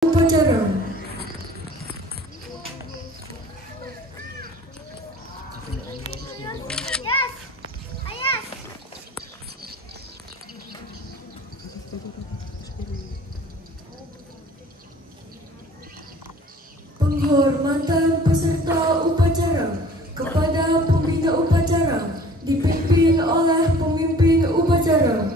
Upacara. Penghormatan peserta upacara kepada pembina upacara dipimpin oleh pemimpin upacara.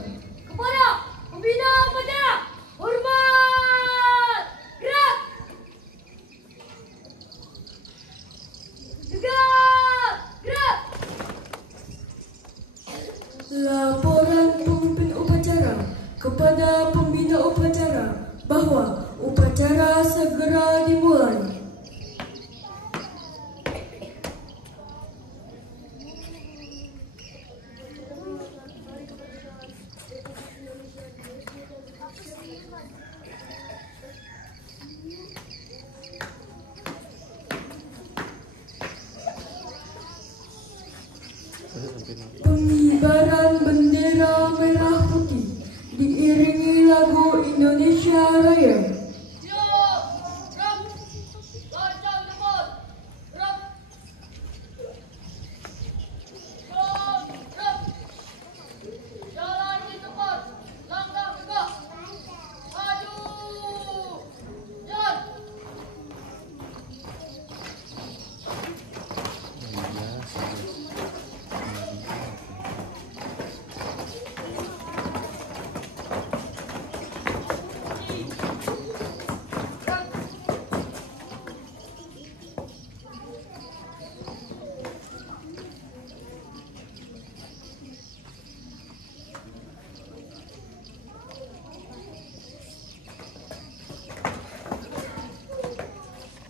Kepada pembina upacara, hormat, gerak, tegak, gerak. Laporan pemimpin upacara kepada pembina upacara bahwa upacara segera dimulai. Pengibaran bendera merah putih diiringi lagu Indonesia Raya. Siap, gerak, lancang depan, gerak, gerak, jalan di tempat, langkah tegak, maju, jalan.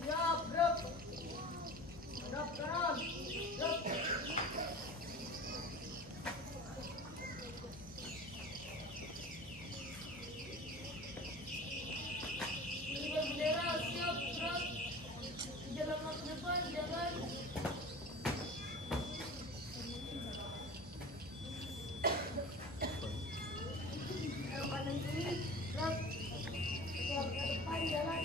Siap, gerak, gerak kanan, gerak. Pengibar bendera, siap, gerak. Jalan ke depan, jalan. Belok kanan kiri, gerak. Gerak ke depan, jalan.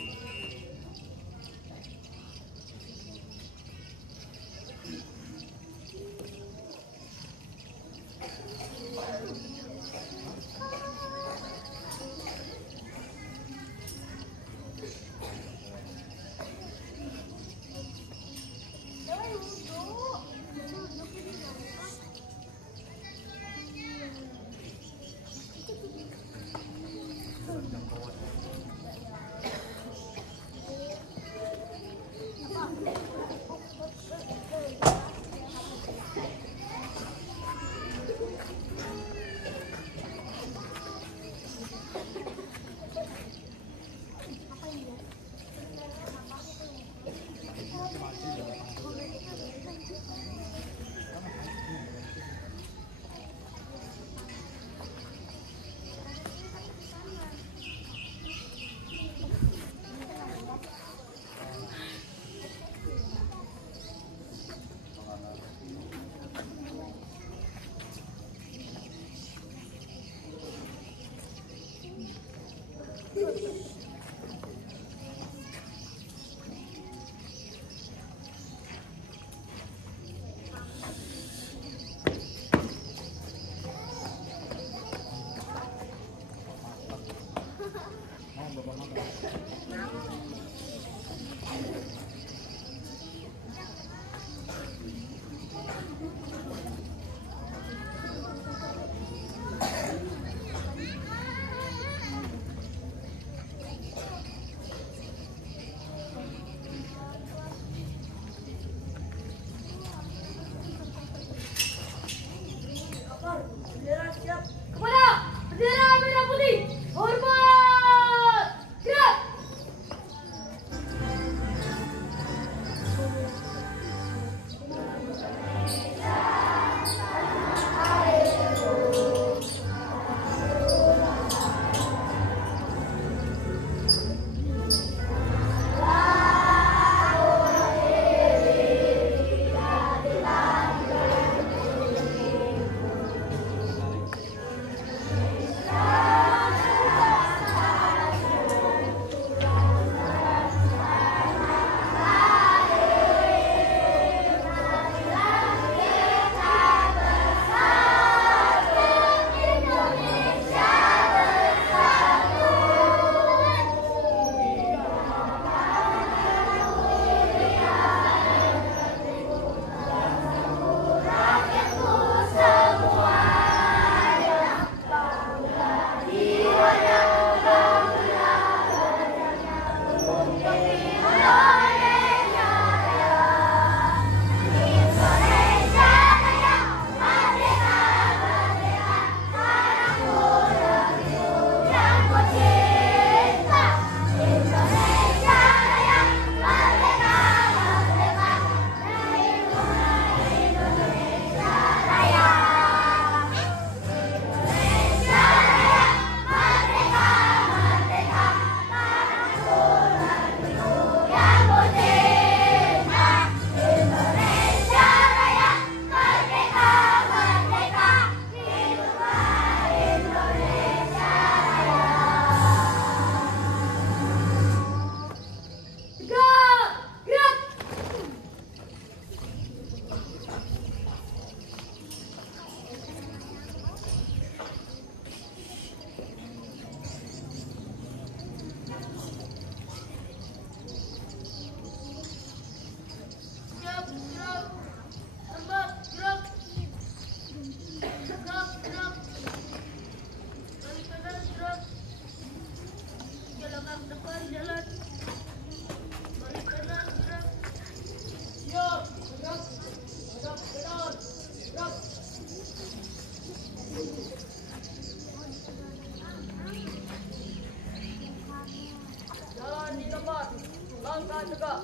Langkah tegak,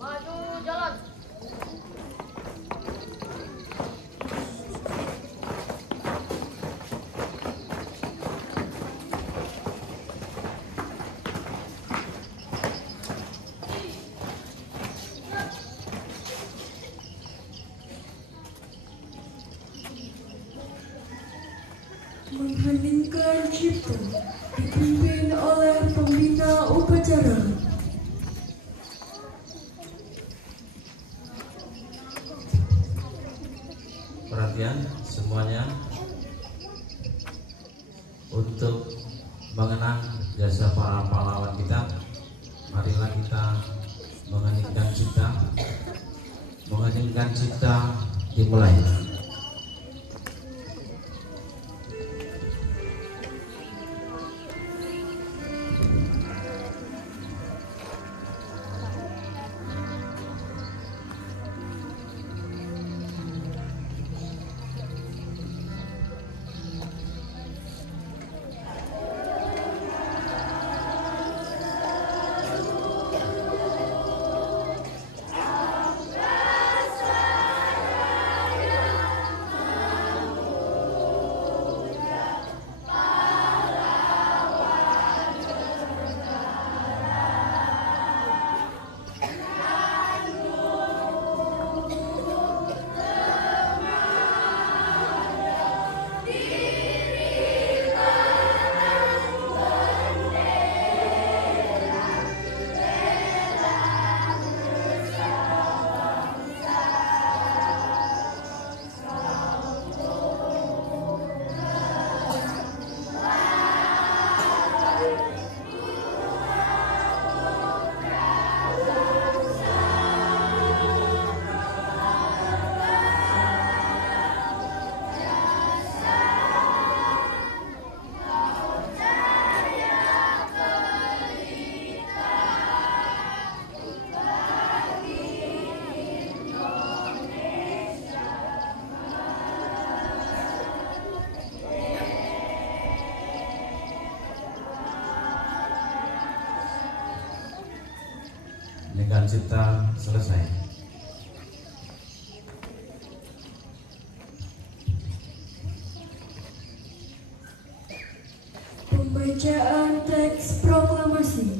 maju jalan. Mengheningkan cipta dipimpin oleh pembina upacara. Perhatian semuanya untuk mengenang jasa para pahlawan kita. Marilah kita mengheningkan cipta. Mengheningkan cipta dimulai. Dengan cipta selesai. Pembacaan teks proklamasi.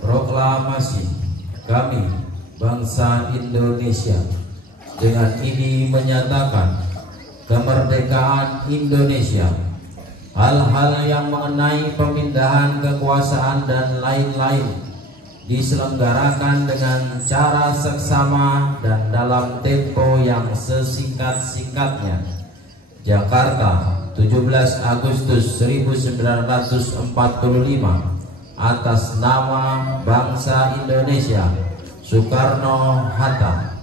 Proklamasi kami bangsa Indonesia dengan ini menyatakan kemerdekaan Indonesia. Hal-hal yang mengenai pemindahan kekuasaan dan lain-lain diselenggarakan dengan cara seksama dan dalam tempo yang sesingkat-singkatnya. Jakarta, 17 Agustus 1945, atas nama bangsa Indonesia, Soekarno-Hatta.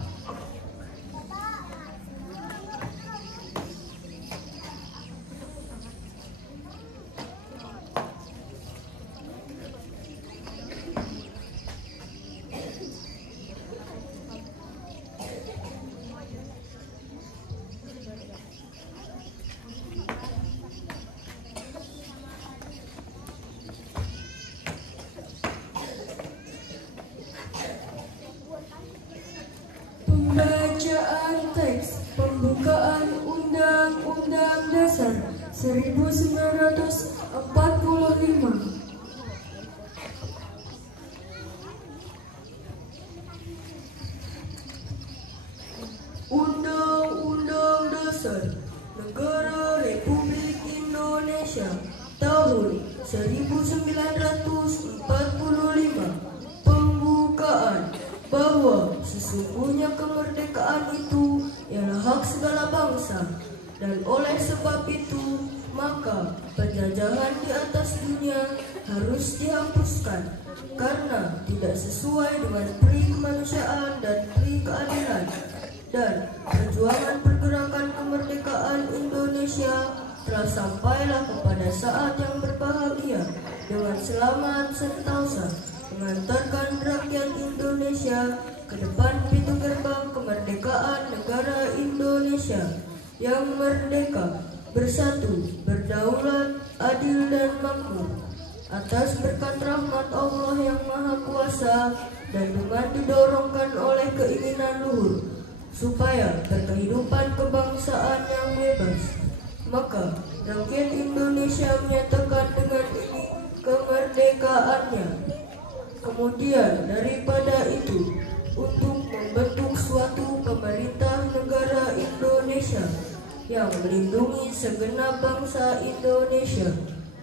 Pembacaan teks pembukaan Undang-Undang Dasar 1945. Undang-Undang Dasar Negara Republik Indonesia tahun 1945. Pembukaan bahwa sesungguhnya kemerdekaan itu ialah hak segala bangsa, dan oleh sebab itu maka penjajahan di atas dunia harus dihapuskan karena tidak sesuai dengan peri kemanusiaan dan peri keadilan. Dan perjuangan pergerakan kemerdekaan Indonesia telah sampailah kepada saat yang berbahagia dengan selamat sentosa mengantarkan rakyat Indonesia ke depan pintu gerbang kemerdekaan negara Indonesia yang merdeka, bersatu, berdaulat, adil dan makmur atas berkat rahmat Allah yang Maha Kuasa, dan dengan didorongkan oleh keinginan luhur supaya berkehidupan kebangsaan yang bebas, maka rakyat Indonesia menyatakan dengan ini kemerdekaannya. Kemudian daripada itu, untuk membentuk suatu pemerintah negara Indonesia yang melindungi segenap bangsa Indonesia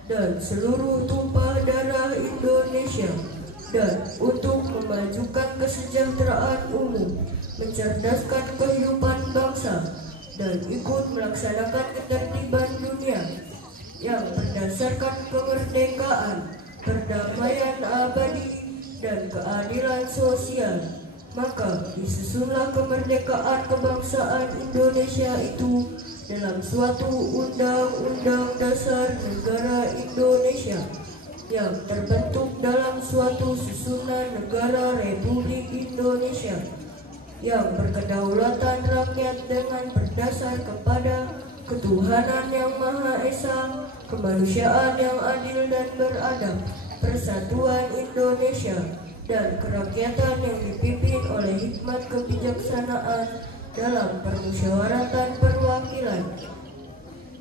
dan seluruh tumpah darah Indonesia, dan untuk memajukan kesejahteraan umum, mencerdaskan kehidupan bangsa, dan ikut melaksanakan ketertiban dunia yang berdasarkan kemerdekaan, perdamaian abadi, dan keadilan sosial, maka disusunlah kemerdekaan kebangsaan Indonesia itu dalam suatu Undang-Undang Dasar Negara Indonesia yang terbentuk dalam suatu susunan negara Republik Indonesia yang berkedaulatan rakyat dengan berdasar kepada ketuhanan yang Maha Esa, kemanusiaan yang adil dan beradab, persatuan Indonesia, dan kerakyatan yang dipimpin oleh hikmat kebijaksanaan dalam permusyawaratan perwakilan,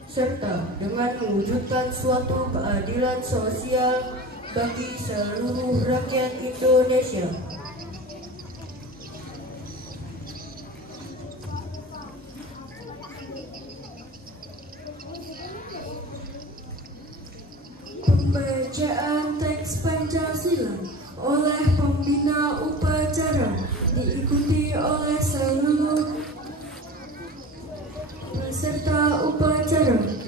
serta dengan mewujudkan suatu keadilan sosial bagi seluruh rakyat Indonesia. Pembacaan teks Pancasila oleh pembina upacara diikuti oleh seluruh peserta upacara.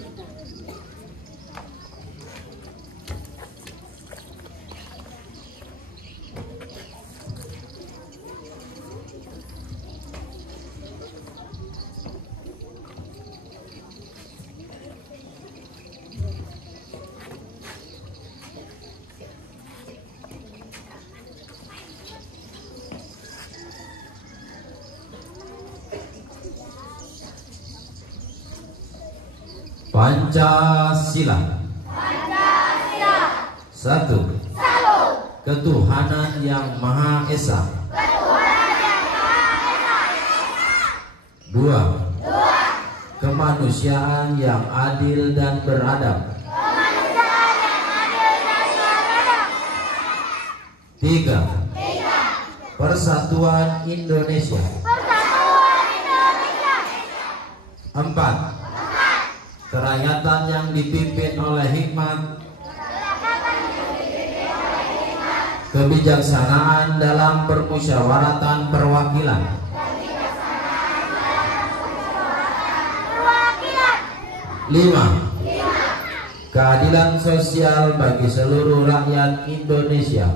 Pancasila. Pancasila. 1. Ketuhanan yang Maha Esa. 2. Kemanusiaan yang adil dan beradab. 3. Persatuan Indonesia. 4. Kerakyatan yang dipimpin oleh hikmat, kebijaksanaan dalam permusyawaratan perwakilan, 5. Keadilan sosial bagi seluruh rakyat Indonesia.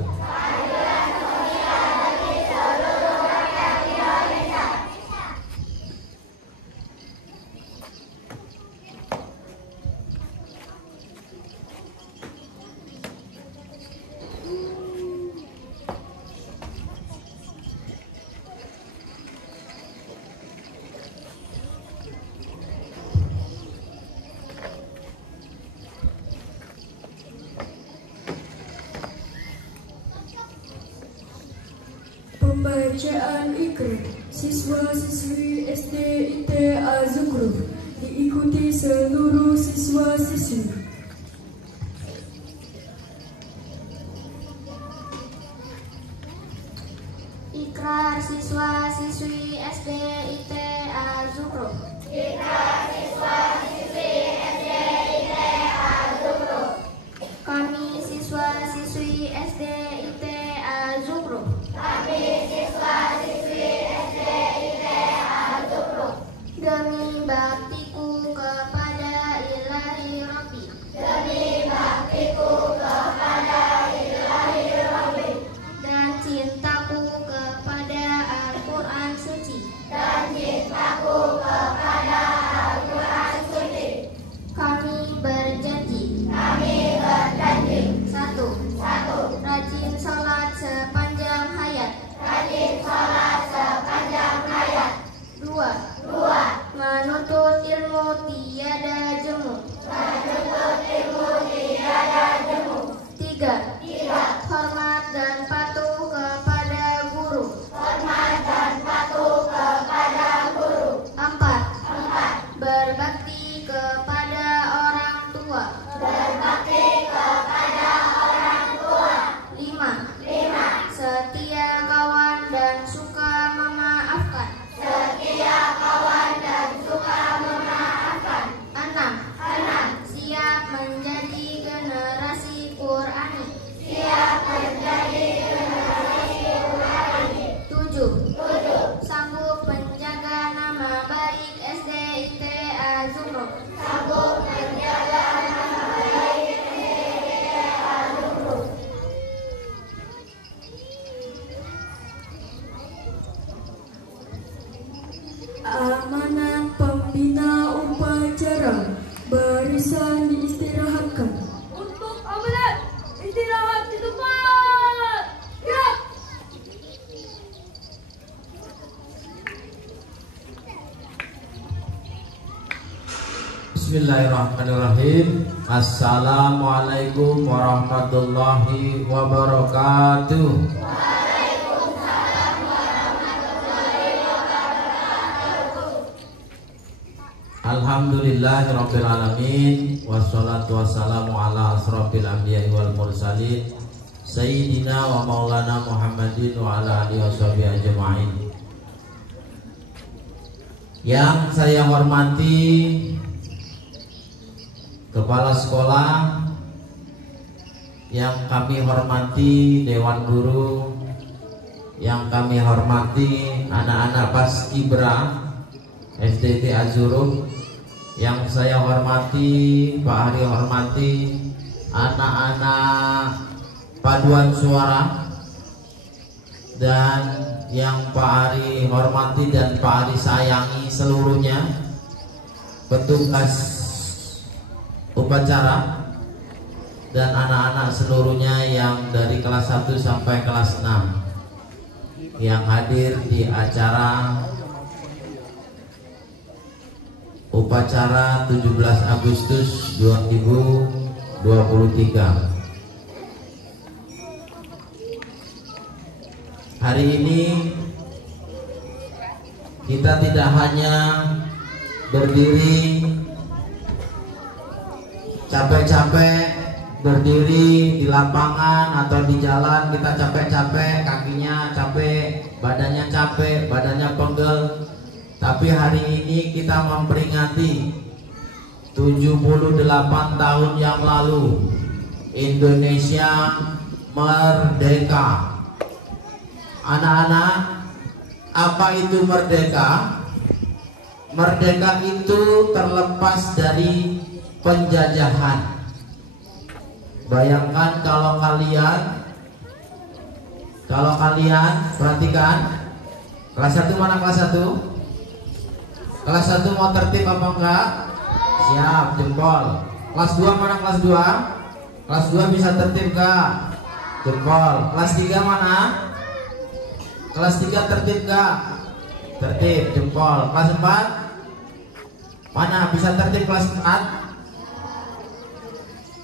Pembacaan ikrar siswa-siswi SD ITA Zukhruf diikuti seluruh siswa-siswi. Ikrar siswa-siswi SD ITA Zukhruf. Ikrar siswa-siswi SD ITA Zukhruf. Kami siswa-siswi SD ITA Zukhruf. Kami siswa-siswi SD ITA Zukhruf. Demi baktiku kepada Ilahi Rabbi. Demi baktiku kepada Ilahi Rabbi. Dan cintaku kepada Al-Quran Suci. Dan cintaku kepada Al-Quran Suci. Kami berjanji. Kami berjanji. 1. Rajin sholat sepanjang hayat. Rajin sholat sepanjang hayat. 2. Menuntut ilmu tiada jemu. Menuntut ilmu tiada jemu. 3. Hormat dan patuh kepada guru. Hormat dan patuh kepada guru. 4. Berbakti kepada orang tua. Berbakti kepada orang tua. 5. Setia kawan dan suka memaafkan. Setia kawan dan suka memaafkan. 6. Siap menjadi generasi Qur'ani. Siap menjadi generasi Qur'ani. 7. Sanggup menjaga nama baik SD ITA Zukhruf. Sanggup menjaga nama baik SD ITA Zukhruf. Amanat pembina upacara, barisan diistirahatkan. Untuk amanat, istirahat di tempat. Ya. Bismillahirrahmanirrahim. Assalamualaikum warahmatullahi wabarakatuh. Alhamdulillahirabbil alamin, wassalatu wassalamu ala asrofil anbiya'i wal mursalin sayyidina wa maulana Muhammadin wa ala alihi washabihi ajma'in. Yang saya hormati kepala sekolah, yang kami hormati dewan guru, yang kami hormati anak-anak Paskibra SD ITA Zukhruf, yang saya hormati Pak Hari, hormati anak-anak paduan suara, dan yang Pak Hari hormati dan Pak Hari sayangi seluruhnya, petugas upacara dan anak-anak seluruhnya yang dari kelas 1 sampai kelas 6 yang hadir di acara upacara 17 Agustus 2023. Hari ini kita tidak hanya berdiri capek-capek, berdiri di lapangan atau di jalan, kita capek-capek, kakinya capek, badannya pegel. Tapi hari ini kita memperingati 78 tahun yang lalu Indonesia merdeka. Anak-anak, apa itu merdeka? Merdeka itu terlepas dari penjajahan. Bayangkan kalau kalian perhatikan, kelas 1 mana kelas 1? Kelas 1 mau tertib apa enggak? Siap, jempol. Kelas 2 mana kelas 2? Kelas 2 bisa tertib enggak? Jempol. Kelas 3 mana? Kelas 3 tertib enggak? Tertib, jempol. Kelas 4 mana bisa tertib? Kelas 4?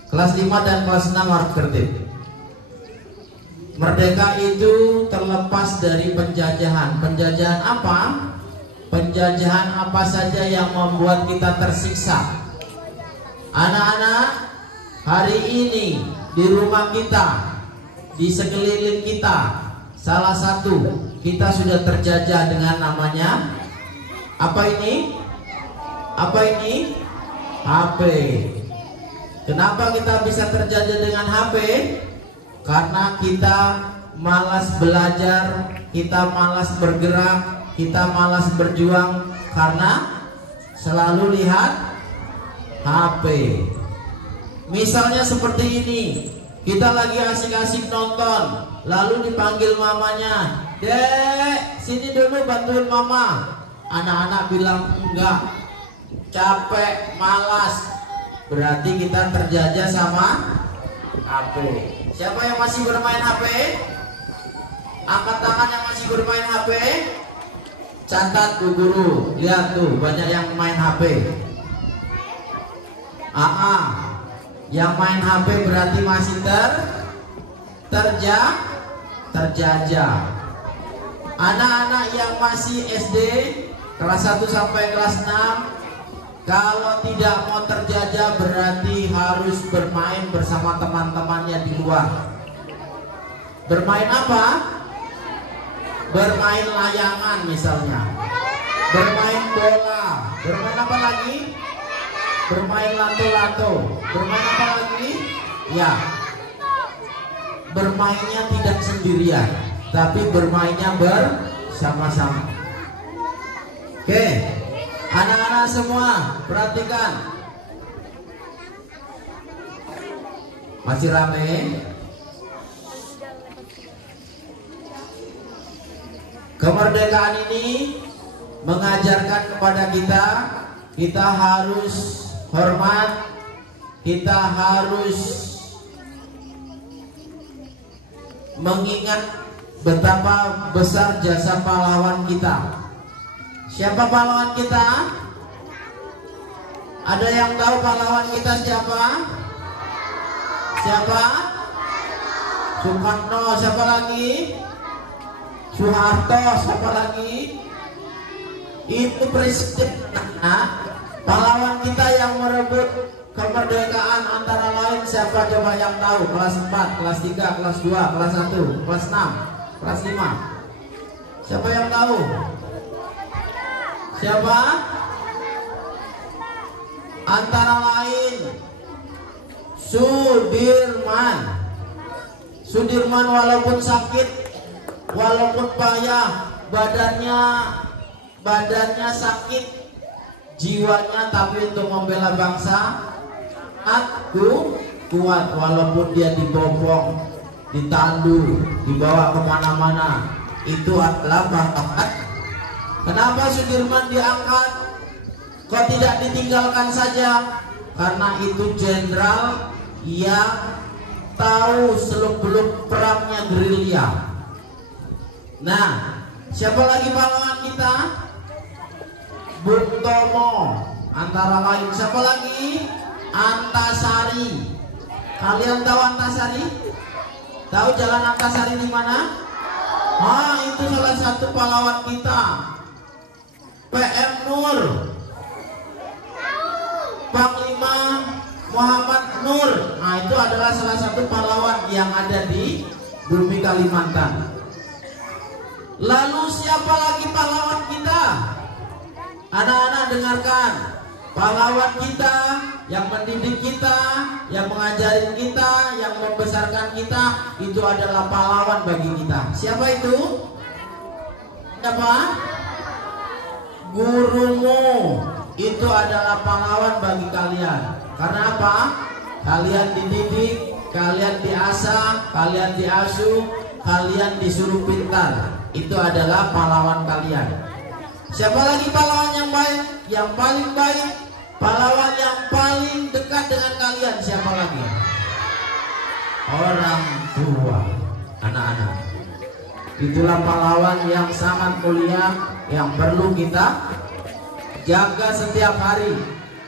Kelas 5 dan kelas 6 harus tertib. Merdeka itu terlepas dari penjajahan. Penjajahan apa? Penjajahan apa saja yang membuat kita tersiksa. Anak-anak, hari ini di rumah kita, di sekeliling kita, salah satu kita sudah terjajah dengan namanya apa ini? Apa ini? HP. Kenapa kita bisa terjajah dengan HP? Karena kita malas belajar, kita malas bergerak, kita malas berjuang karena selalu lihat HP. Misalnya seperti ini, kita lagi asik-asik nonton, lalu dipanggil mamanya, "Dek, sini dulu bantuin mama." Anak-anak bilang enggak, capek, malas. Berarti kita terjajah sama HP. Siapa yang masih bermain HP? Angkat tangan yang masih bermain HP. Catat Bu Guru. Lihat tuh, banyak yang main HP. Yang main HP berarti masih terjajah. Anak-anak yang masih SD kelas 1 sampai kelas 6, kalau tidak mau terjajah berarti harus bermain bersama teman-temannya di luar. Bermain apa? Bermain layangan misalnya. Bermain bola. Bermain apa lagi? Bermain lato-lato. Bermain apa lagi? Ya. Bermainnya tidak sendirian, tapi bermainnya bersama-sama. Oke. Anak-anak semua, perhatikan. Masih rame? Kemerdekaan ini mengajarkan kepada kita harus hormat, kita harus mengingat betapa besar jasa pahlawan kita. Siapa pahlawan kita? Ada yang tahu pahlawan kita siapa? Siapa? Soekarno. Siapa lagi? Soeharto. Siapa lagi? Itu presiden. Pahlawan kita yang merebut kemerdekaan antara lain siapa coba yang tahu? Kelas 4, kelas 3, kelas 2, kelas 1, kelas 6, kelas 5. Siapa yang tahu? Siapa? Antara lain Sudirman. Sudirman walaupun sakit, walaupun payah, badannya sakit, jiwanya tapi untuk membela bangsa aku kuat walaupun dia dibopong, ditandu, dibawa kemana-mana. Itu adalah bakat. Kenapa Sudirman diangkat? Kok tidak ditinggalkan saja? Karena itu jenderal yang tahu seluk-beluk perangnya gerilya. Nah, siapa lagi pahlawan kita? Bung Tomo. Antara lain siapa lagi? Antasari. Kalian tahu Antasari? Tahu jalan Antasari di mana? Itu salah satu pahlawan kita. PM Nur, Panglima Muhammad Nur. Nah, itu adalah salah satu pahlawan yang ada di bumi Kalimantan. Lalu siapa lagi pahlawan kita? Anak-anak dengarkan. pahlawan kita, yang mendidik kita, yang mengajarin kita, yang membesarkan kita, itu adalah pahlawan bagi kita. Siapa itu? Siapa? Gurumu. Itu adalah pahlawan bagi kalian. Karena apa? Kalian dididik, kalian diasah, kalian diasuh, kalian disuruh pintar. Itu adalah pahlawan kalian. Siapa lagi pahlawan yang baik? Yang paling baik, pahlawan yang paling dekat dengan kalian. Siapa lagi? Orang tua, anak-anak. Itulah pahlawan yang sangat mulia, yang perlu kita jaga setiap hari.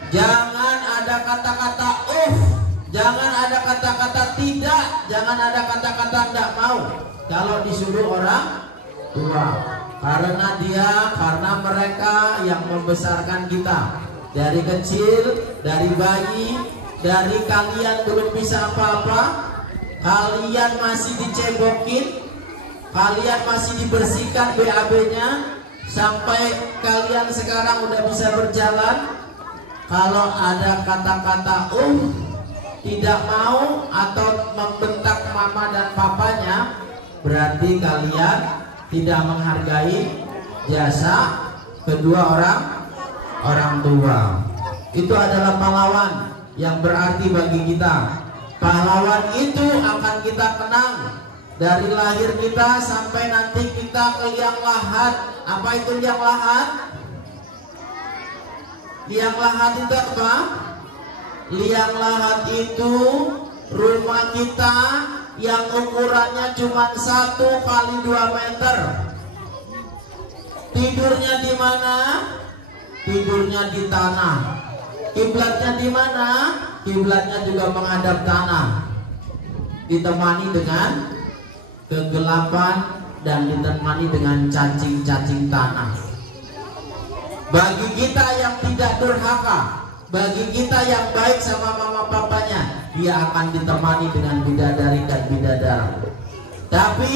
Jangan ada kata-kata jangan ada kata-kata tidak, jangan ada kata-kata tidak mau kalau disuruh orang tua. Karena mereka yang membesarkan kita dari kecil, dari bayi, dari kalian belum bisa apa-apa, kalian masih dicebokin, kalian masih dibersihkan BAB-nya, sampai kalian sekarang udah bisa berjalan. Kalau ada kata-kata tidak mau atau membentak mama dan papanya, berarti kalian tidak menghargai jasa kedua orang tua. Itu adalah pahlawan yang berarti bagi kita. Pahlawan itu akan kita kenang dari lahir kita sampai nanti kita ke liang lahat. Apa itu liang lahat? Liang lahat itu apa? Liang lahat itu rumah kita yang ukurannya cuma 1 kali 2 meter. Tidurnya di mana? Tidurnya di tanah. Kiblatnya di mana? Kiblatnya juga menghadap tanah. Ditemani dengan kegelapan dan ditemani dengan cacing-cacing tanah. Bagi kita yang tidak durhaka, bagi kita yang baik sama mama papanya, dia akan ditemani dengan bidadari dan bidadara. Tapi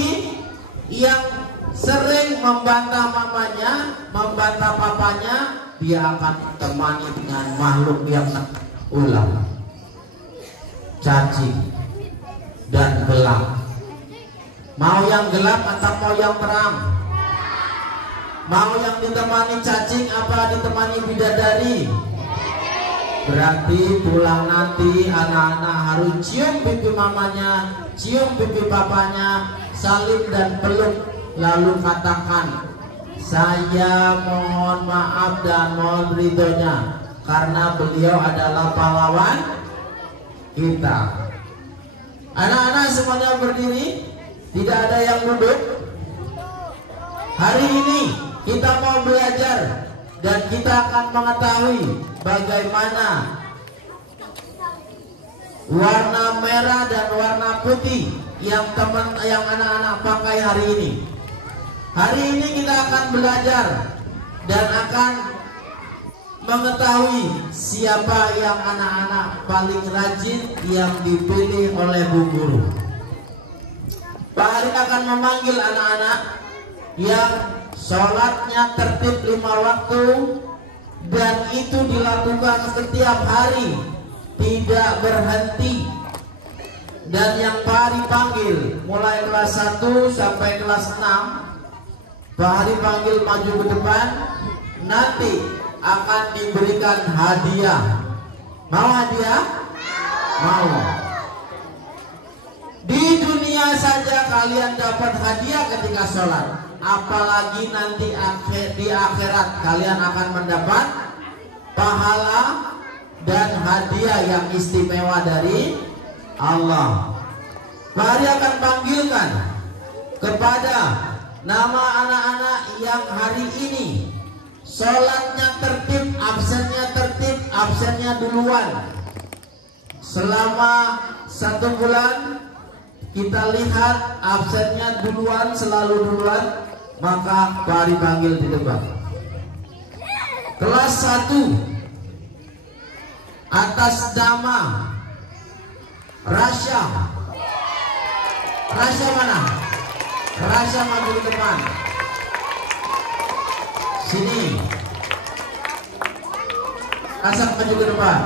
yang sering membantah mamanya, membantah papanya, dia akan ditemani dengan makhluk yang ulam, cacing dan gelap. Mau yang gelap atau mau yang terang? Mau yang ditemani cacing apa ditemani bidadari? Berarti pulang nanti anak-anak harus cium pipi mamanya, cium pipi papanya, salim dan peluk, lalu katakan, saya mohon maaf dan mohon ridhonya, karena beliau adalah pahlawan kita. Anak-anak semuanya berdiri, tidak ada yang duduk. Hari ini kita mau belajar dan kita akan mengetahui bagaimana warna merah dan warna putih yang anak-anak pakai hari ini. Hari ini kita akan belajar dan akan mengetahui siapa yang anak-anak paling rajin yang dipilih oleh Bu Guru. Pak Harin akan memanggil anak-anak yang sholatnya tertib 5 waktu dan itu dilakukan setiap hari, tidak berhenti. Dan yang Pak Hari panggil mulai kelas 1 sampai kelas 6, Pak Hari panggil maju ke depan, nanti akan diberikan hadiah. Mau hadiah? Mau. Di dunia saja kalian dapat hadiah ketika sholat, apalagi nanti di akhirat kalian akan mendapat pahala dan hadiah yang istimewa dari Allah. Pak Hari akan panggilkan kepada nama anak-anak yang hari ini sholatnya tertib, absennya duluan. Selama 1 bulan kita lihat absennya duluan, selalu duluan, maka Pak Hari panggil di depan. Kelas 1 atas nama Rasya. Rasya mana? Rasya maju di depan. Sini. Asap maju ke depan.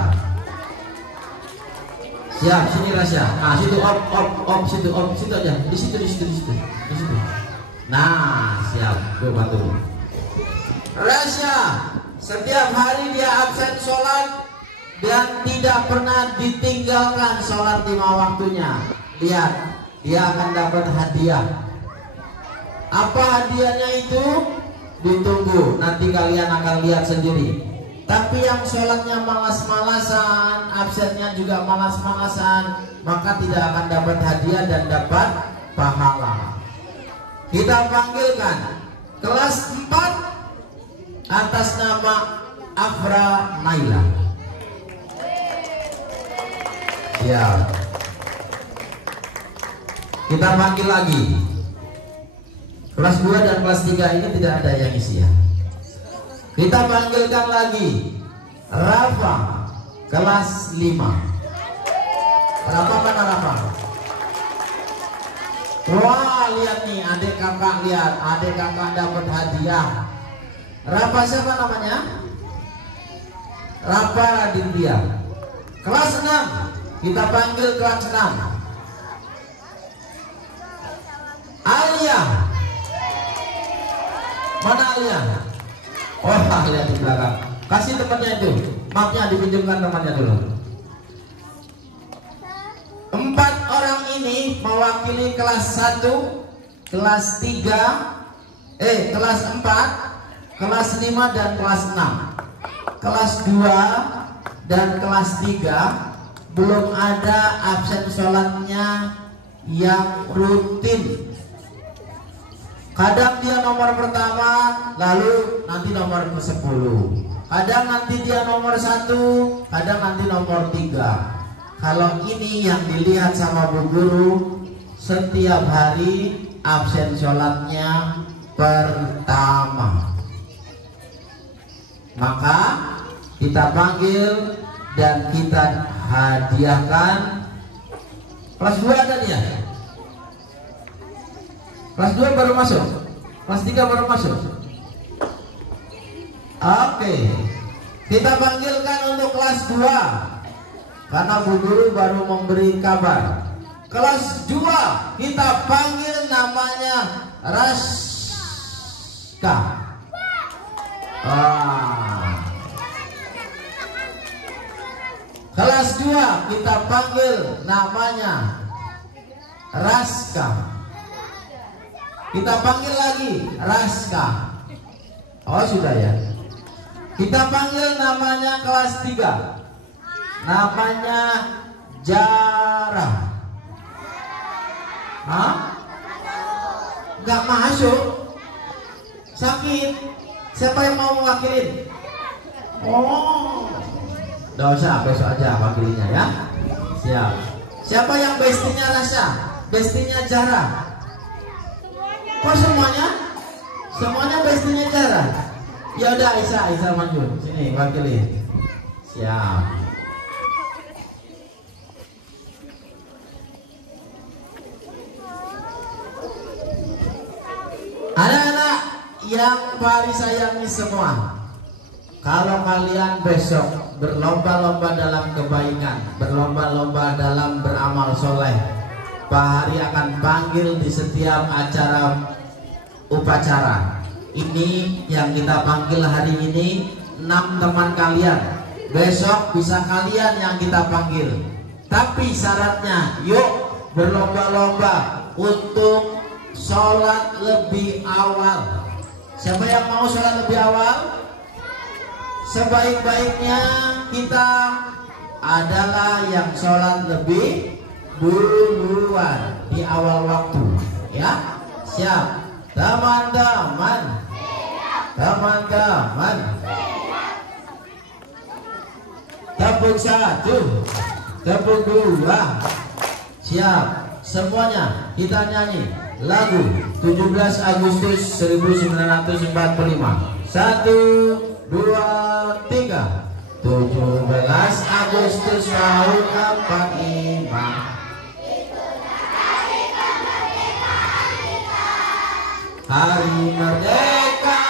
Siap, sini Rasya. Nah, situ situ aja. Di situ. Nah, siap. Gue bantu. Rasya, setiap hari dia absen sholat dan tidak pernah ditinggalkan sholat 5 waktunya. Lihat, dia akan dapat hadiah. Apa hadiahnya itu? Ditunggu, nanti kalian akan lihat sendiri. Tapi yang sholatnya malas-malasan, absennya juga malas-malasan, maka tidak akan dapat hadiah dan dapat pahala. Kita panggilkan kelas 4 atas nama Afra Naila. Ya. Kita panggil lagi. Kelas 2 dan kelas 3 ini tidak ada yang isi ya. Kita panggilkan lagi Rafa kelas 5. Rafa mana Rafa? Wah, lihat nih adik kakak, lihat adik kakak dapat hadiah. Rafa siapa namanya? Rafa Raditya. Kelas 6. Kita panggil kelas 6. Alia. Mana Alia? Oh, lihat di belakang. Kasih temannya itu. Mapnya dipinjamkan temannya dulu. 4 orang ini mewakili kelas 1, kelas 3, kelas 4, kelas 5 dan kelas 6. Kelas 2 dan kelas 3 belum ada absen sholatnya yang rutin. Kadang dia nomor pertama, lalu nanti nomor ke-10. Kadang nanti dia nomor 1, kadang nanti nomor 3. Kalau ini yang dilihat sama Bu Guru, setiap hari absen sholatnya pertama. Maka kita panggil dan kita hadiahkan. Kelas 2 ada dia. Kelas 2 baru masuk. Kelas 3 baru masuk. Oke. Kita panggilkan untuk kelas 2 karena Bu Guru baru memberi kabar. Kelas 2 kita panggil namanya Raska. Kelas 2 kita panggil namanya Raska. Kita panggil lagi Raska. Oh sudah ya. Kita panggil namanya kelas 3. Namanya Jara. Hah? Gak masuk. Sakit. Siapa yang mau mewakilin? Oh, gak usah, besok aja wakilinya ya. Siap. Siapa yang bestinya Rasya? Bestinya Jara? Kok semuanya? Semuanya bestinya Jara? Ya udah Aisyah maju. Sini wakilin. Siap. Anak-anak yang Fahri sayangi semua, kalau kalian besok berlomba-lomba dalam kebaikan, berlomba-lomba dalam beramal soleh, Pak Hari akan panggil di setiap acara upacara. Ini yang kita panggil hari ini 6 teman kalian. Besok bisa kalian yang kita panggil. Tapi syaratnya, yuk berlomba-lomba untuk sholat lebih awal. Siapa yang mau sholat lebih awal? Sebaik-baiknya kita adalah yang sholat lebih duluan di awal waktu. Ya, siap. Teman-teman, tepuk 1, tepuk 2. Siap. Semuanya kita nyanyi lagu 17 Agustus 1945. 1, 2, 3. 17 Agustus tahun 45. Hari merdeka,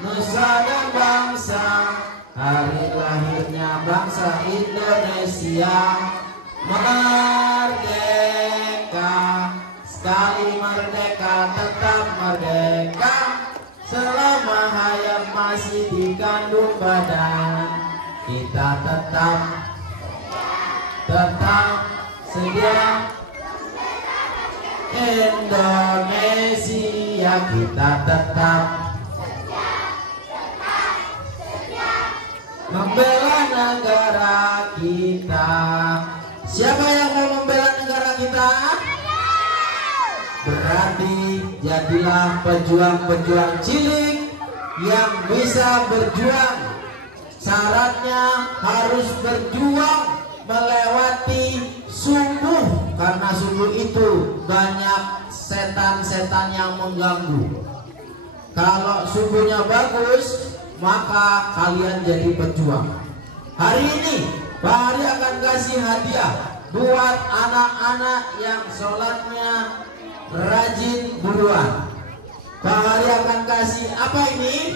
nusa dan bangsa, hari lahirnya bangsa Indonesia. Merdeka, sekali merdeka tetap merdeka, selama hayat masih dikandung badan, kita tetap sedia. Indonesia kita tetap membela negara kita. Siapa yang mau membela negara kita? Berarti jadilah pejuang-pejuang cilik yang bisa berjuang. Syaratnya harus berjuang melewati subuh, karena subuh itu banyak setan-setan yang mengganggu. Kalau subuhnya bagus, maka kalian jadi pejuang. Hari ini Pak Hari akan kasih hadiah buat anak-anak yang sholatnya rajin buruan. Pak Hari akan kasih apa ini?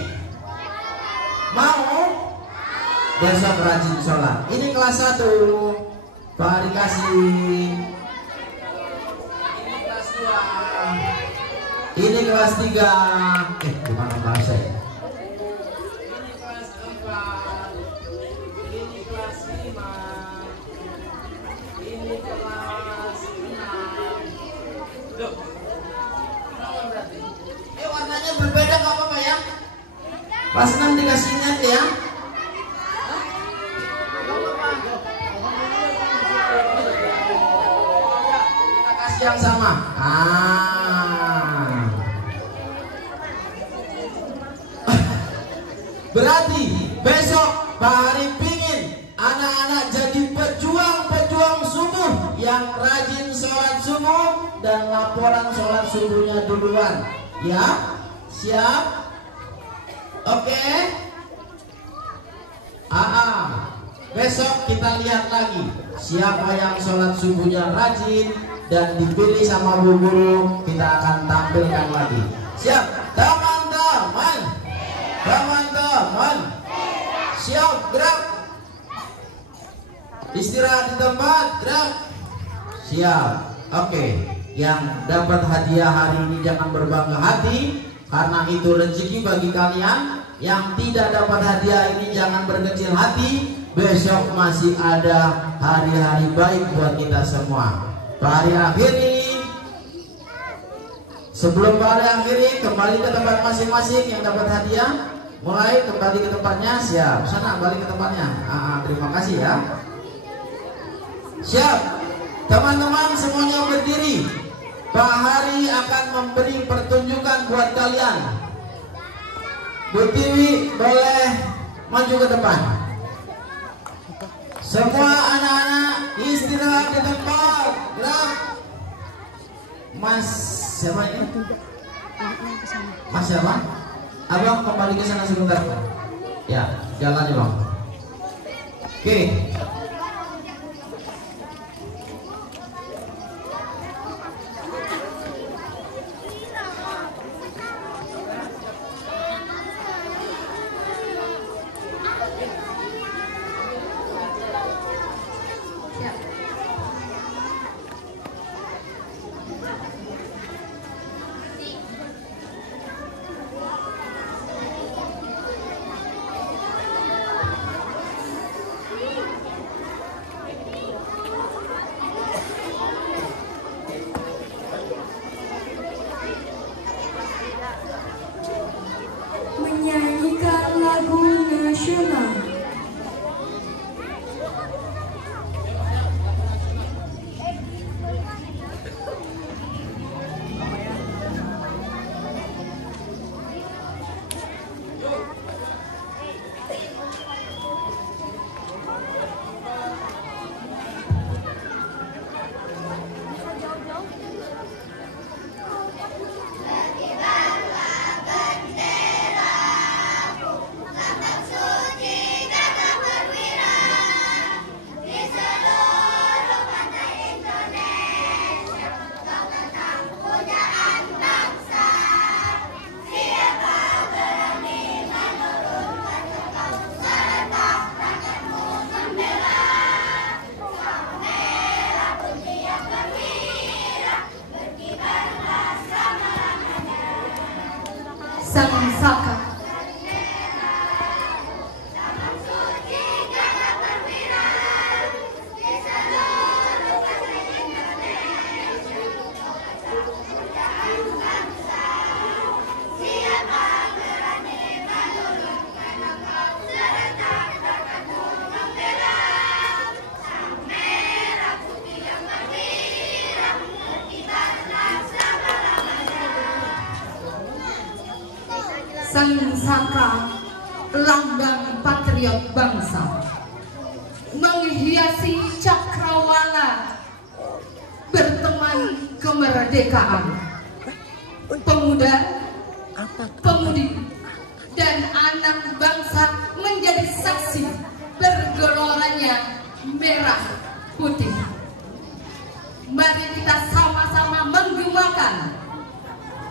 Mau? Besok rajin sholat. Ini kelas 1. Pak Hari kasih. Ini kelas 2. Ini kelas 3. Gimana bahasa ya? Ini kelas 4. Ini kelas 5. Ini kelas 6. Loh, kenapa berarti? Warnanya berbeda gak apa-apa ya? Kelas 6 dikasih ingat ya? Yang sama. Berarti besok Pak Hari pingin anak-anak jadi pejuang-pejuang subuh yang rajin sholat subuh dan laporan sholat subuhnya duluan. Ya, siap? Oke. Besok kita lihat lagi siapa yang sholat subuhnya rajin dan dipilih sama Bu Guru, kita akan tampilkan lagi. Siap, teman-teman? Teman-teman, siap, gerak. Istirahat di tempat, gerak. Siap. Oke. Yang dapat hadiah hari ini jangan berbangga hati, karena itu rezeki bagi kalian. Yang tidak dapat hadiah ini jangan berkecil hati. Besok masih ada hari-hari baik buat kita semua. Pak Hari akhiri. Sebelum Pak Hari akhiri, kembali ke tempat masing-masing yang dapat hadiah. Mulai kembali ke tempatnya. Siap, sana balik ke tempatnya. Terima kasih ya. Siap, teman-teman semuanya berdiri. Pak Hari akan memberi pertunjukan buat kalian. Bu Tiwi boleh maju ke depan. Semua anak-anak istirahat di tempat. Gerak. Mas siapa ini? Mas siapa? Abang kembali ke sana sebentar. Ya, jalan ya bang. Oke. Sang Saka. Sang Saka, lambang patriot bangsa, menghiasi cakrawala berteman kemerdekaan. Pemuda, pemudi, dan anak bangsa menjadi saksi bergeloranya merah putih. Mari kita sama-sama menggemakan,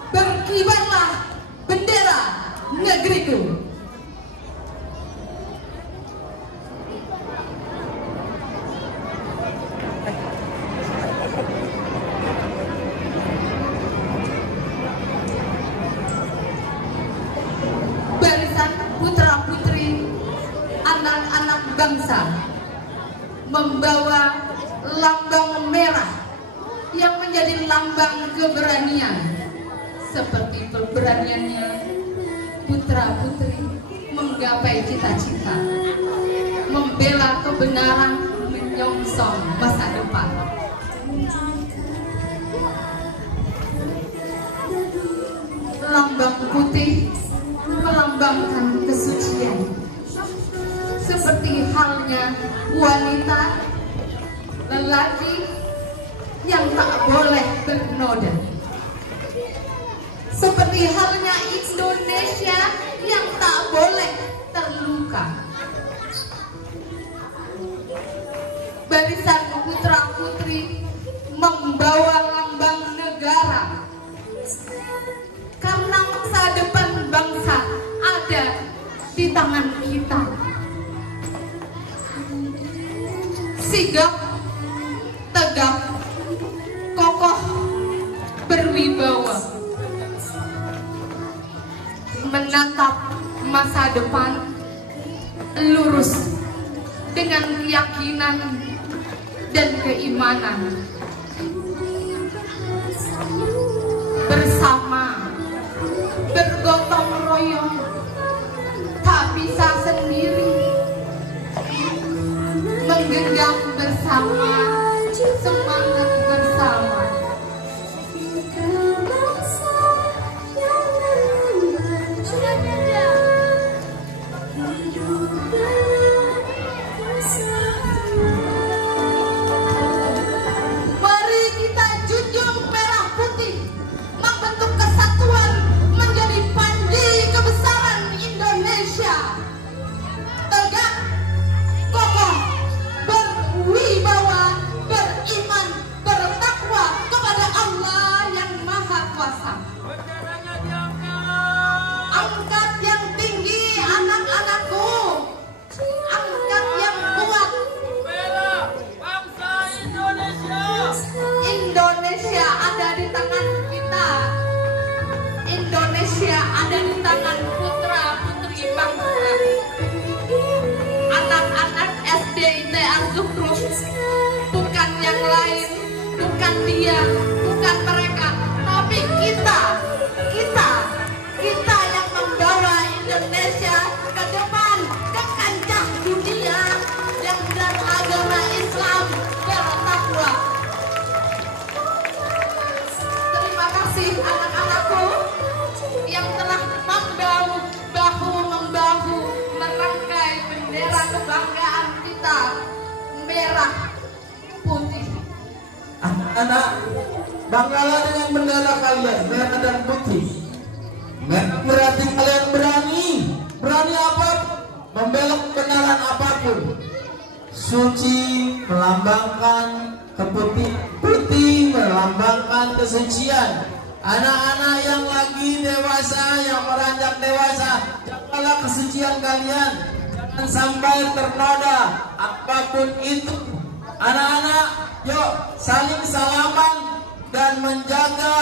berkibarlah bendera negeriku. Barisan putra-putri anak-anak bangsa membawa lambang merah yang menjadi lambang keberanian, seperti keberaniannya putra-putri menggapai cita-cita, membela kebenaran, menyongsong masa depan. Lambang putih melambangkan kesucian, seperti halnya wanita, lelaki yang tak boleh bernoda. Seperti halnya Indonesia yang tak boleh terluka. Barisan putra-putri membawa lambang negara, karena masa depan bangsa ada di tangan kita. Sigap, tegap, kokoh, berwibawa, menatap masa depan lurus dengan keyakinan dan keimanan. Bersama, bergotong royong, tak bisa sendiri, menggenggam bersama, semangat bersama. Mari kita junjung merah putih, membentuk kesatuan menjadi panji kebesaran Indonesia. Tegak, kokoh, berwibawa, beriman, bertakwa kepada Allah yang Maha Kuasa. Angkat yang tinggi anak-anakku, angkat yang kuat. Bela bangsa Indonesia. Indonesia ada di tangan kita. Indonesia ada di tangan putra-putri bangsa. Anak-anak SD IT Az-Zuhruf, bukan yang lain, bukan dia, bukan mereka, tapi kita yang membawa Indonesia ke depan, ke kancah dunia yang beragama Islam, bertakwa. Terima kasih anak-anakku yang telah bahu-membahu merangkai bendera kebanggaan kita, merah putih. Anak-anak, banggalah dengan bendera kalian, merah dan putih. Merah berarti kalian berani apa? Membela kebenaran apapun. Suci melambangkan putih melambangkan kesucian. Anak-anak yang lagi dewasa, yang beranjak dewasa, jagalah kesucian kalian. Jangan sampai ternoda apapun itu. Anak-anak, yuk saling salaman dan menjaga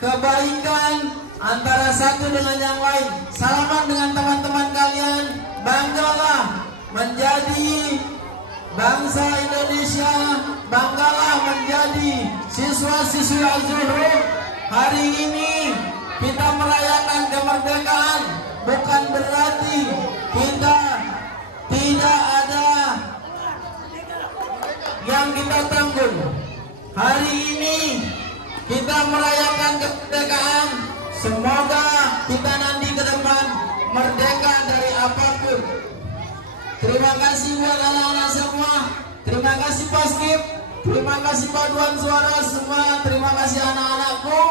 kebaikan, antara satu dengan yang lain. Salaman dengan teman-teman kalian. Banggalah menjadi bangsa Indonesia. Banggalah menjadi siswa-siswi Az-Zuhro. Hari ini kita merayakan kemerdekaan. Bukan berarti kita tidak ada yang kita tanggung. Hari ini kita merayakan kemerdekaan. Semoga kita nanti ke depan merdeka dari apapun. Terima kasih buat anak-anak semua. Terima kasih Paskib. Terima kasih paduan suara semua. Terima kasih anak-anakku.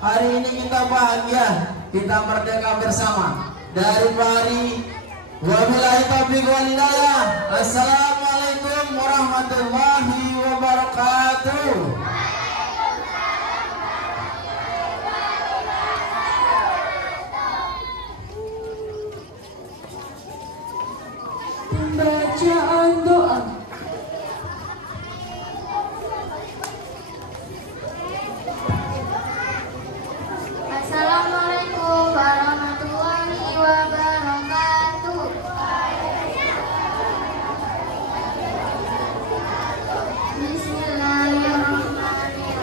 Hari ini kita bahagia. Kita merdeka bersama. Dari Bari. Wabillahi taufiq wal hidayah. Assalamualaikum warahmatullahi wabarakatuh. Pembacaan doa. Assalamualaikum warahmatullahi wabarakatuh. Bismillahirrahmanirrahim.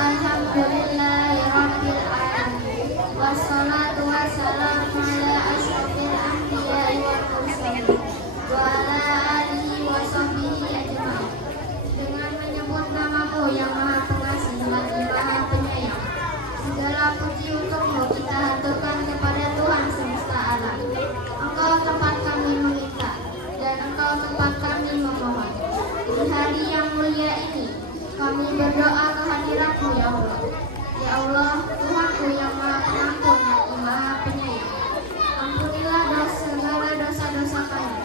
Alhamdulillahirabbil alamin. Wassalatu wassalamu ala asyrofil anbiya'i wal mursalin wa ala alihi wa sahbihi ajma'in. Dengan menyebut namamu yang maha pengasih lagi maha penyayang, segala puji untukmu kita haturkan kepada Tuhan semesta alam. Engkau tempat kami meminta dan Engkau tempat kami memohon. Di hari yang mulia ini kami berdoa kehadirat-Mu ya Allah. Ya Allah, Tuhanku yang maha pengampun lagi maha penyayang, ampunilah segala dosa-dosa kami,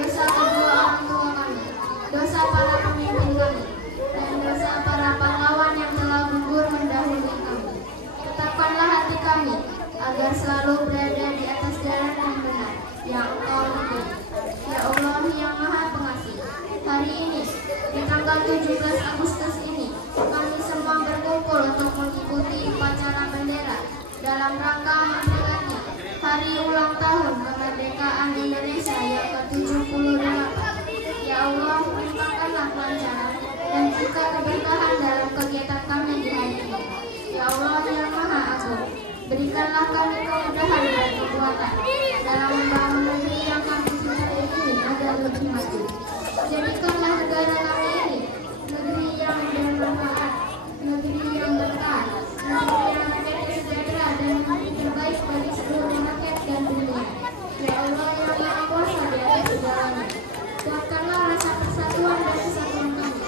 dosa kedua orang tua kami, dosa para pemimpin kami, dan dosa para pahlawan yang telah gugur mendahului kami. Tetapkanlah hati kami agar selalu berada di atas jalan yang benar yang Engkau ridhoi. Ya Allah yang maha pengasih, hari ini di tanggal 17 Agustus ini kami semua berkumpul untuk mengikuti upacara bendera dalam rangka memperingati hari ulang tahun kemerdekaan Indonesia yang ke-78. Ya Allah, limpahkanlah kelancaran dan juga keberkahan dalam kegiatan kami di hari ini. Ya Allah yang maha agung, berikanlah kami kemudahan dan kekuatan dalam membangun negeri yang kami cintai ini agar lebih maju. Jadikanlah negara kami ini negeri yang bermanfaat, negeri yang berkah, negeri yang sejahtera dan negeri terbaik bagi seluruh rakyat dan dunia. Ya Allah yang maha kuasa di atas segalanya, kuatkanlah rasa persatuan dan kesatuan kami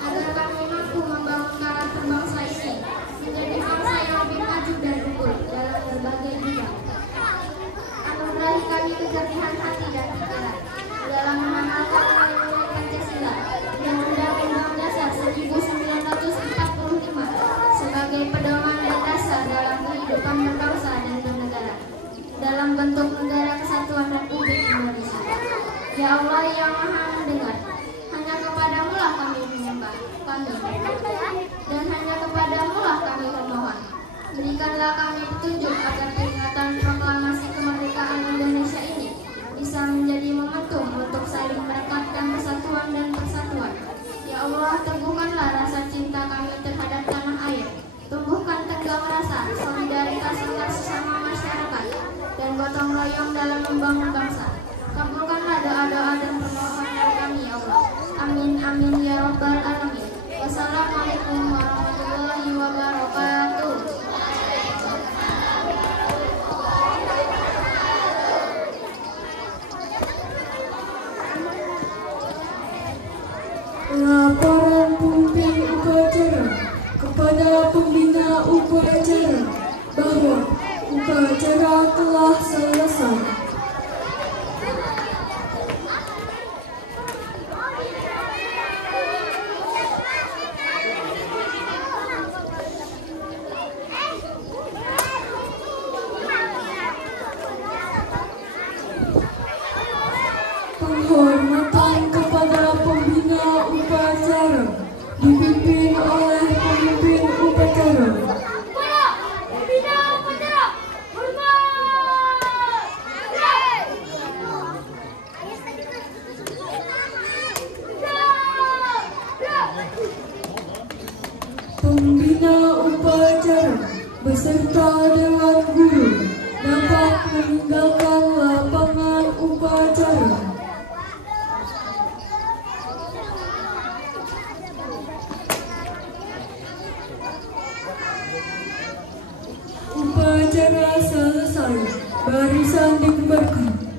agar kami mampu membangun karakter bangsa ini menjadi bangsa yang lebih maju dan unggul dalam berbagai bidang. Anugerahi kami kejernihan hati dan pikiran dalam mengamalkan nilai-nilai Pancasila dan Undang-Undang Dasar 1945 sebagai pedoman dan dasar dalam kehidupan berbangsa dan bernegara dalam bentuk negara kesatuan Republik Indonesia. Ya Allah yang maha mendengar, hanya kepadamu lah kami menyembah, dan hanya kepadamu lah kami memohon. Berikanlah kami petunjuk agar peringatan proklamasi kemerdekaan Indonesia ini bisa menjadi momentum untuk saling merekatkan kesatuan dan persatuan. Ya Allah, teguhkanlah rasa cinta kami terhadap tanah air, tumbuhkan tegang rasa solidaritas antar sesama masyarakat dan gotong royong dalam membangun bangsa. Kabulkanlah doa-doa dan permohonan kami ya Allah. Amin amin ya rabbal alamin. Wassalamualaikum warahmatullahi wabarakatuh. Laporan pemimpin upacara kepada pembina upacara bahwa upacara telah selesai. meninggalkan lapangan upacara. Upacara selesai, barisan dibubarkan.